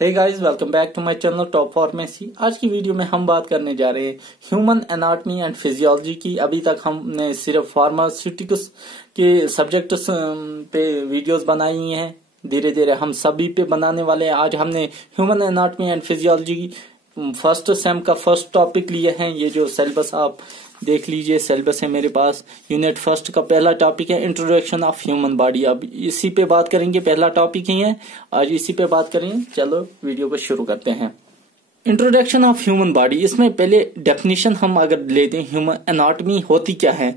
Hey guys, welcome back to my channel Top Pharmacy. आज की video में हम बात करने जा रहे हैं ह्यूमन एनाटॉमी एंड फिजियोलॉजी की। अभी तक हमने सिर्फ फार्मास्यूटिकल्स के सब्जेक्ट्स पे वीडियोस बनाई हैं, धीरे धीरे हम सभी पे बनाने वाले हैं। आज हमने ह्यूमन एनाटॉमी एंड फिजियोलॉजी की फर्स्ट सेम का फर्स्ट टॉपिक लिए हैं। ये जो सिलेबस आप देख लीजिए, सिलेबस है मेरे पास। यूनिट फर्स्ट का पहला टॉपिक है इंट्रोडक्शन ऑफ ह्यूमन बॉडी। अब इसी पे बात करेंगे, पहला टॉपिक ही है, आज इसी पे बात करेंगे। चलो वीडियो को शुरू करते हैं। इंट्रोडक्शन ऑफ ह्यूमन बॉडी, इसमें पहले डेफिनेशन हम अगर लेते हैं, ह्यूमन एनाटॉमी होती क्या है।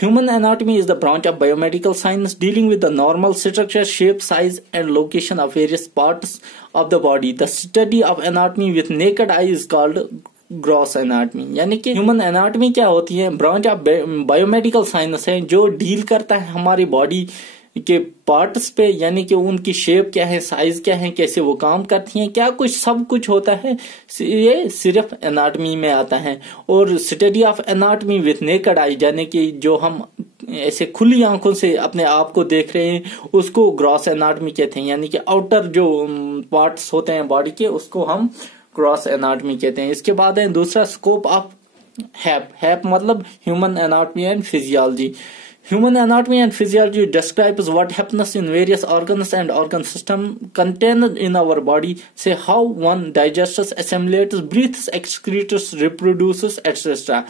Human anatomy is the branch of biomedical science dealing with the normal structure, shape, size and location of various parts of the body. The study of anatomy with naked I is called gross anatomy. यानी कि human anatomy क्या होती है, branch of biomedical science है जो deal करता है हमारी बॉडी के पार्ट्स पे, यानी कि उनकी शेप क्या है, साइज क्या है, कैसे वो काम करती हैं, क्या कुछ सब कुछ होता है, ये सिर्फ एनाटॉमी में आता है। और study of anatomy with naked eye, यानी कि जो हम ऐसे खुली आंखों से अपने आप को देख रहे हैं उसको ग्रॉस एनाटॉमी कहते हैं। यानी कि आउटर जो पार्ट्स होते हैं बॉडी के, उसको हम ग्रॉस एनाटॉमी कहते हैं। इसके बाद है दूसरा स्कोप ऑफ हैप। हैप मतलब human anatomy and physiology. Human anatomy and physiology describes what happens in various organs and organ system contained in our body, say how one digests, assimilates, breathes, excretes, reproduces, etc.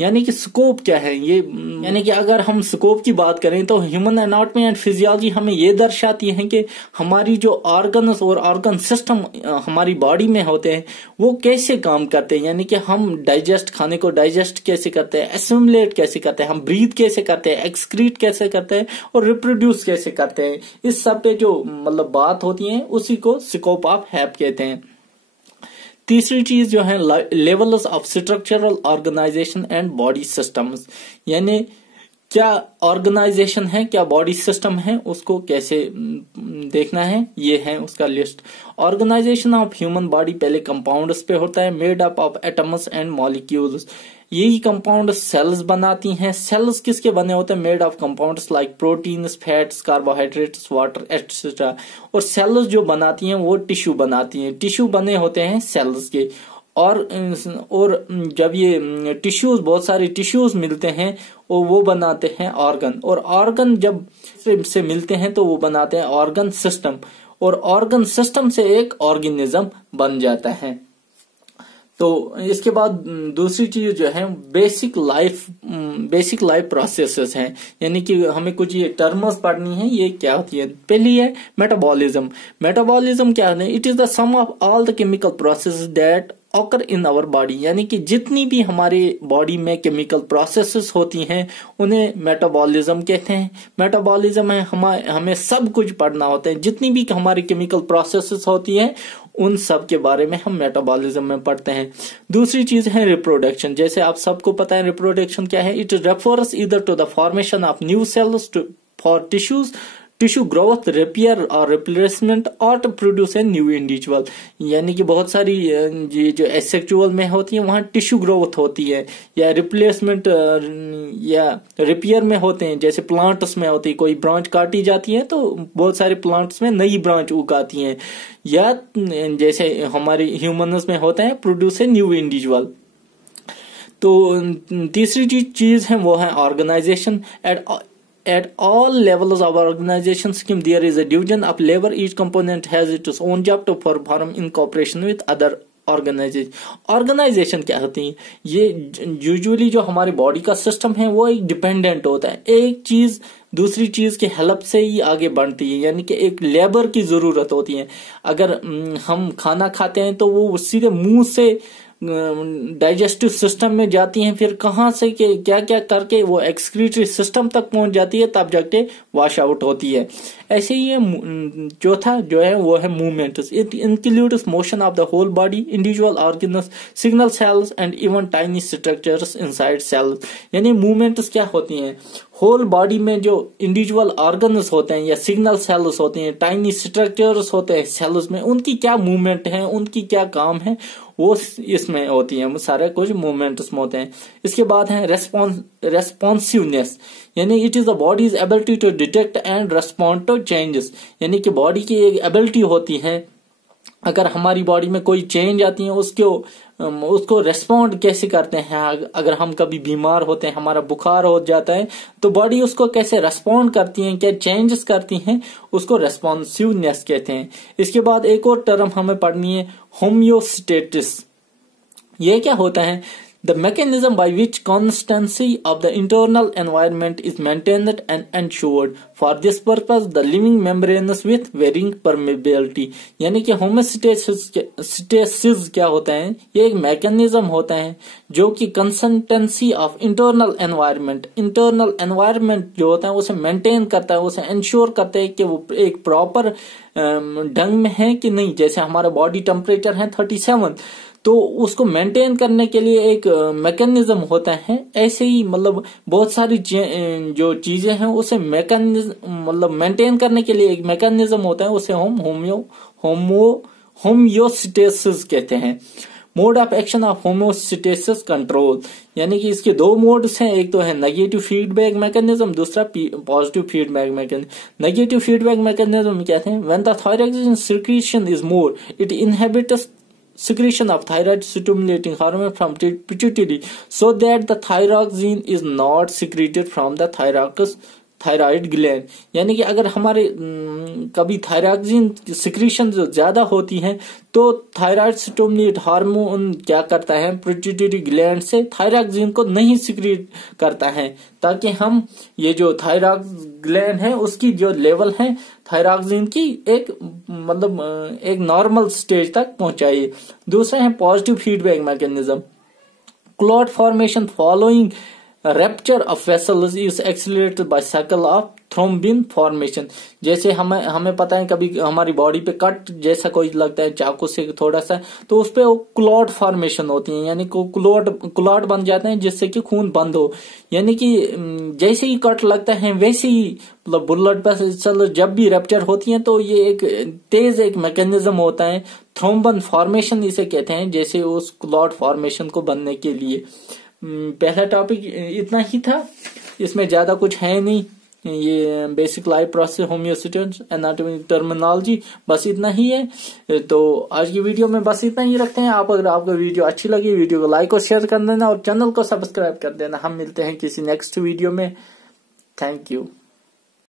यानी कि scope क्या है ये, यानी कि अगर हम scope की बात करें तो ह्यूमन एनाटॉमी एंड फिजियोलॉजी हमें ये दर्शाती है कि हमारी जो ऑर्गन्स और ऑर्गन सिस्टम हमारी बॉडी में होते हैं वो कैसे काम करते हैं। यानी कि हम खाने को डाइजेस्ट कैसे करते हैं, एसिमिलेट कैसे करते हैं, हम ब्रीथ कैसे करते हैं, एक्सक्रीट कैसे करते हैं और रिप्रोड्यूस कैसे करते हैं। इस सब पे जो मतलब बात होती है उसी को स्कोप ऑफ हैप कहते हैं। तीसरी चीज जो है levels of structural organisation and body systems, यानी क्या ऑर्गेनाइजेशन है, क्या बॉडी सिस्टम है, उसको कैसे देखना है, ये है उसका list. Organisation of human body पहले कंपाउंड्स पे होता है, made up of atoms and molecules. यही कंपाउंड सेल्स बनाती हैं। सेल्स किसके बने होते हैं, made of compounds like proteins, fats, carbohydrates, water etcetera. और सेल्स जो बनाती हैं वो टिश्यू बनाती हैं। टिश्यू बने होते हैं सेल्स के। और जब ये टिश्यूज, बहुत सारे टिश्यूज मिलते हैं और वो बनाते हैं ऑर्गन। और ऑर्गन जब से मिलते हैं तो वो बनाते हैं ऑर्गन सिस्टम। और ऑर्गन सिस्टम से एक ऑर्गेनिज्म बन जाता है। तो इसके बाद दूसरी चीज जो है बेसिक लाइफ प्रोसेसेस हैं। यानी कि हमें कुछ ये टर्म्स पढ़नी है, ये क्या होती है। पहली है मेटाबॉलिज्म। मेटाबॉलिज्म क्या है, it is the sum of all the chemical processes that occur in our body. यानी कि जितनी भी हमारे बॉडी में केमिकल प्रोसेसेस होती हैं उन्हें मेटाबॉलिज्म कहते हैं। मेटाबॉलिज्म है हमें सब कुछ पढ़ना होता है, जितनी भी हमारी केमिकल प्रोसेसेस होती हैं उन सब के बारे में हम मेटाबॉलिज्म में पढ़ते हैं। दूसरी चीज है रिप्रोडक्शन। जैसे आप सबको पता है रिप्रोडक्शन क्या है, it refers either to the formation of new cells for tissue growth, repair और रिप्लेसमेंट और to produce a new individual. यानी कि बहुत सारी ये जो एसेक्सुअल में होती है वहां टिश्यू ग्रोथ होती है, या रिप्लेसमेंट या रिपेयर में होते हैं। जैसे प्लांट्स में होती है, कोई ब्रांच काटी जाती है तो बहुत सारे प्लांट्स में नई ब्रांच उगाती हैं। या जैसे हमारे ह्यूमन्स में होता है प्रोड्यूस ए न्यू इंडिविजुअल। तो तीसरी चीज है वो है organisation. At all levels of organization scheme, there is a division of labor. Each component has its own job to perform in cooperation with other organisation क्या होती है, ये यूजुअली जो हमारी बॉडी का सिस्टम है वो एक डिपेंडेंट होता है, एक चीज दूसरी चीज के हेल्प से ही आगे बढ़ती है। यानी कि एक लेबर की जरूरत होती है। अगर हम खाना खाते हैं तो वो सीधे मुंह से डाइजेस्टिव सिस्टम में जाती हैं, फिर कहां से क्या क्या करके वो एक्सक्रीटरी सिस्टम तक पहुंच जाती है, तब जाके वॉश आउट होती है। ऐसे ही चौथा जो है वो है movements. It includes motion of the whole body, individual organs, single cells and even tiny structures inside cells. यानी मूवमेंट्स क्या होती हैं, होल बॉडी में जो इंडिविजुअल ऑर्गन्स होते हैं या सिग्नल सेल्स होते हैं, टाइनी स्ट्रक्चर्स होते हैं सेल्स में, उनकी क्या मूवमेंट है, उनकी क्या काम है, वो इसमें होती है। सारे कुछ मूवमेंट्स में होते हैं। इसके बाद है रेस्पॉन्सिवनेस, यानी it is the body's ability to detect and respond to changes. यानी कि बॉडी की एक एबिलिटी होती है अगर हमारी बॉडी में कोई चेंज आती है उसको रेस्पॉन्ड कैसे करते हैं। अगर हम कभी बीमार होते हैं, हमारा बुखार हो जाता है, तो बॉडी उसको कैसे रेस्पॉन्ड करती है, क्या चेंजेस करती हैं, उसको रेस्पॉन्सिवनेस कहते हैं। इसके बाद एक और टर्म हमें पढ़नी है, होम्योस्टेसिस। ये क्या होता है? The mechanism by which constancy of the internal environment is maintained and ensured. For this purpose, the living membranes with varying permeability. यानी कि होम्योस्टेसिस क्या होता है? ये एक मैकेनिज्म होता है जो कि कंसिस्टेंसी ऑफ इंटरनल एनवायरनमेंट जो होता है उसे मेंटेन करता है, उसे इंश्योर करता है कि वो एक प्रॉपर ढंग में है कि नहीं। जैसे हमारा बॉडी टेम्परेचर है 37, तो उसको मेंटेन करने के लिए एक मैकेनिज्म होता है। ऐसे ही मतलब बहुत सारी जो चीजें हैं उसे मेंटेन करने के लिए एक मैकेनिज्म होता है, उसे हम होम्योस्टेसिस कहते हैं। Mode of action of homeostasis control, यानी कि इसके दो मोड्स हैं, एक तो है नेगेटिव फीडबैक मैकेनिज्म, दूसरा positive feedback mechanism. Negative feedback mechanism कहते हैं when the thyroid secretion is more, it inhibits secretion of thyroid stimulating hormone from pituitary so that the thyroxine is not secreted from the thyroid gland. यानी कि अगर हमारे कभी thyroxine secretion जो ज्यादा होती है तो थायराइड स्टिमुलेट हार्मोन क्या करता है, पिट्यूटरी ग्लैंड से थायरॉक्सिन को नहीं सिक्रीट करता है, ताकि हम ये जो थायराइड ग्लैंड है उसकी जो लेवल है थायरॉक्सिन की एक एक नॉर्मल स्टेज तक पहुंचाइए। दूसरा है positive feedback mechanism. Clot formation following rupture of vessels is accelerated by cycle of thrombin formation. जैसे हमें पता है कभी हमारी बॉडी पे कट जैसा कोई लगता है चाकू से थोड़ा सा, तो उस पे वो क्लॉट फॉर्मेशन होती है, यानी कि क्लॉट बन जाते हैं जिससे कि खून बंद हो। यानी कि जैसे ही कट लगता है वैसे ही मतलब ब्लड वेसल जब भी रप्चर होती है तो ये एक तेज एक मैकेनिज्म होता है, थ्रोम्बन फॉर्मेशन इसे कहते हैं, जैसे उस क्लॉट फॉर्मेशन को बनने के लिए। पहला टॉपिक इतना ही था, इसमें ज्यादा कुछ है नहीं। ये basic life process, homeostasis, anatomy, terminology, बस इतना ही है। तो आज की वीडियो में बस इतना ही रखते हैं। अगर आपको वीडियो अच्छी लगी, वीडियो को लाइक और शेयर कर देना और चैनल को सब्सक्राइब कर देना। हम मिलते हैं किसी नेक्स्ट वीडियो में। Thank you.